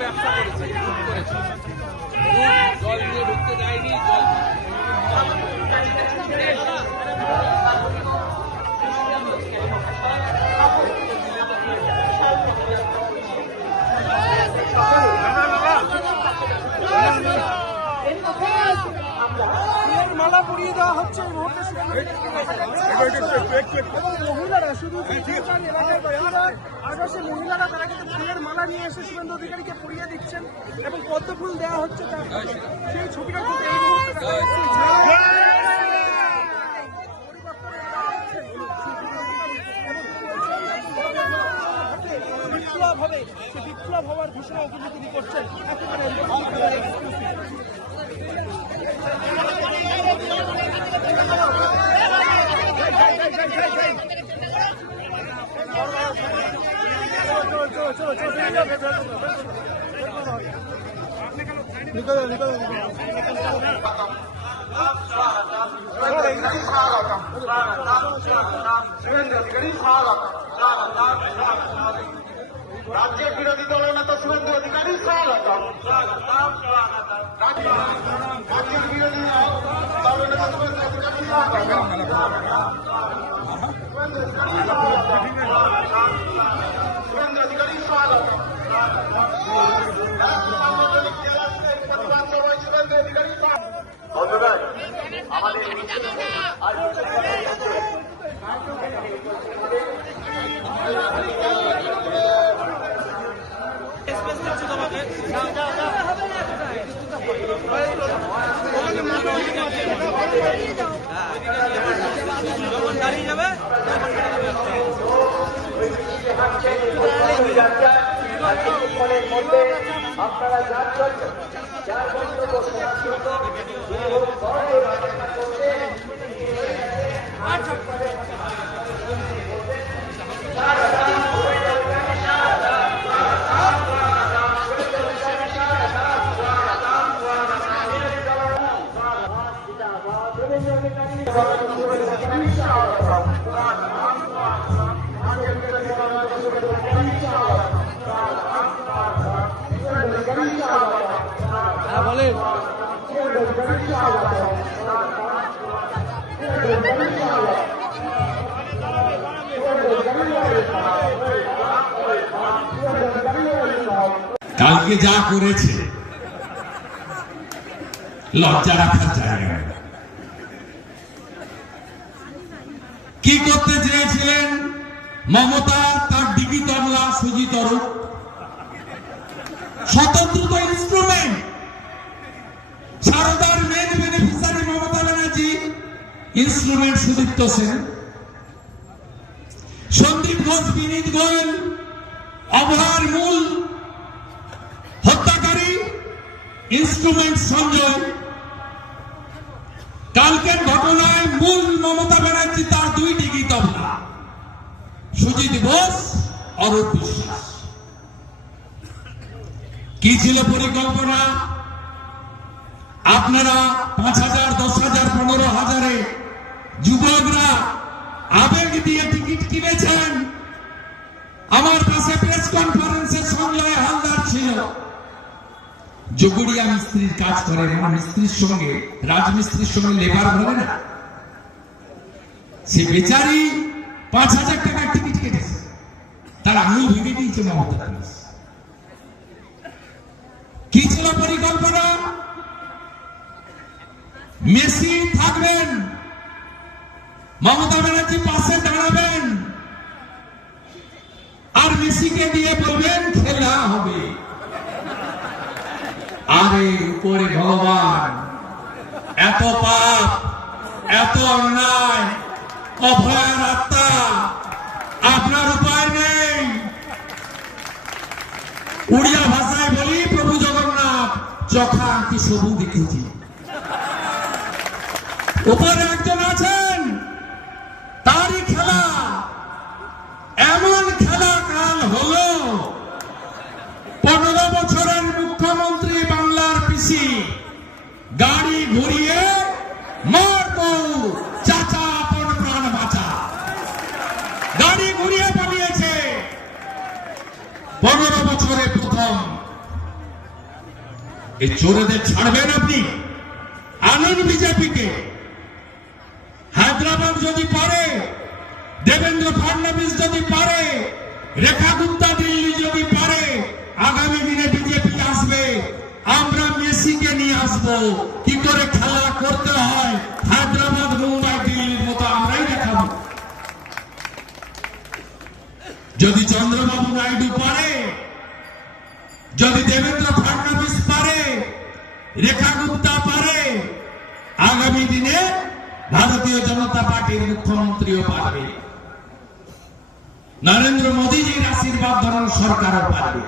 ব্যবসা করেছে, জল নিয়ে ঢুকতে যায়নি, জল মালা পরিয়ে দেওয়া হচ্ছে। মহিলারা শুধু আকাশে মহিলারা তারা কিন্তু ফুলের মালা নিয়ে এসে শুভেন্দু অধিকারীকে পরিয়ে দিচ্ছেন এবং পদ্ম ফুল দেওয়া হচ্ছে। সেই ছবিটা কিন্তু এই মুহূর্তে বিপ্লব হবে, সে বিপ্লব হওয়ার ঘোষণা কিন্তু তিনি করছেন। রাজ্যের বিরোধী দলনেতা শুভেন্দু অধিকারী স্বাগতম। রাজ্যের বিরোধী দলনেতা শুভেন্দু অধিকারী স্বাগতম। শুভেন্দু অধিকারী স্বাগতম। শুভেন্দু অধিকারী বন্ধুরা, আমাদের দাঁড়িয়ে যাবে মধ্যে আপনারা যার জন্য যার বক্তব্য শোনার জন্য বলেন কালকে যা করেছে লজ্জা রাখার জায়গা। কি করতে চেয়েছিলেন মমতা? তার ডিবি তবলা সুজিত অরূপ স্বতন্ত্র ইনস্ট্রুমেন্ট। সারদার main beneficiary Mamata Banerjee, instrument Sudipta Sen. Sandip Ghosh, Vineet Goyal, অভয়ার মূল হত্যাকারী, ইনস্ট্রুমেন্ট সঞ্জয়। কালকের ঘটনায় মূল মমতা ব্যানার্জি, তার দুই ডিগি তবলা সুজিত বোস, অরূপ বিশ্বাস। কি ছিল পরিকল্পনা? আপনারা 5,000, 10,000, 15,000 যুবকরা আবেগ দিয়ে টিকিট কিনেছেন। আমার পাশে প্রেস কনফারেন্সে সঞ্জয় হালদার ছিল, জগুড়িয়া মিস্ত্রির কাজ করে। মিস্ত্রির সঙ্গে, রাজমিস্ত্রির সঙ্গে লেবার বলে না, সে বেচারি 5,000 টাকার টিকিট কেটেছে। তার আঙুল ভেঙে দিয়েছে মমতা। কি ছিল পরিকল্পনা? মেসি থাকবেন, মমতা ব্যানার্জি পাশে দাঁড়াবেন, আর মেসিকে দিয়ে বলবেন খেলা হবে। আরে উপরে ভগবান, এত পাপ, এত অন্যায়, অভয়ার আত্মা, আপনার উপায় নেই। উড়িয়া ভাষায় বলি, প্রভু জগন্নাথ চোখা আঁকি সবু দেখেছি। উপরে একজন আছেন, তারই খেলা। এমন খেলা কাল হলো 15 বছর ঘুরিয়ে মারবো, চাচা আপন প্রাণ বাঁচা। গাড়ি ঘুরিয়ে পালিয়েছে 15 বছরে প্রথম। এই চোরেদের ছাড়বেন আপনি? আনুন বিজেপিকে। হায়দ্রাবাদ যদি পারে, দেবেন্দ্র ফডনবিস যদি পারে, রেখা গুপ্তা দিল্লি যদি পারে, আগামী দিনে বিজেপি আসবে। আমরা মেসিকে নিয়ে আসবো, কি করে খেলা করতে হয় হায়দ্রাবাদ, মুম্বাই, দিল্লির মতো আমরাই দেখাবো। যদি চন্দ্রবাবু নাইডু পারে, যদি দেবেন্দ্র ফডনবিস পারে, রেখা গুপ্তা পারে, আগামী দিনে ভারতীয় জনতা পার্টির মুখ্যমন্ত্রীও পারবে, নরেন্দ্র মোদীজির আশীর্বাদ ধরনের সরকারও পারবে।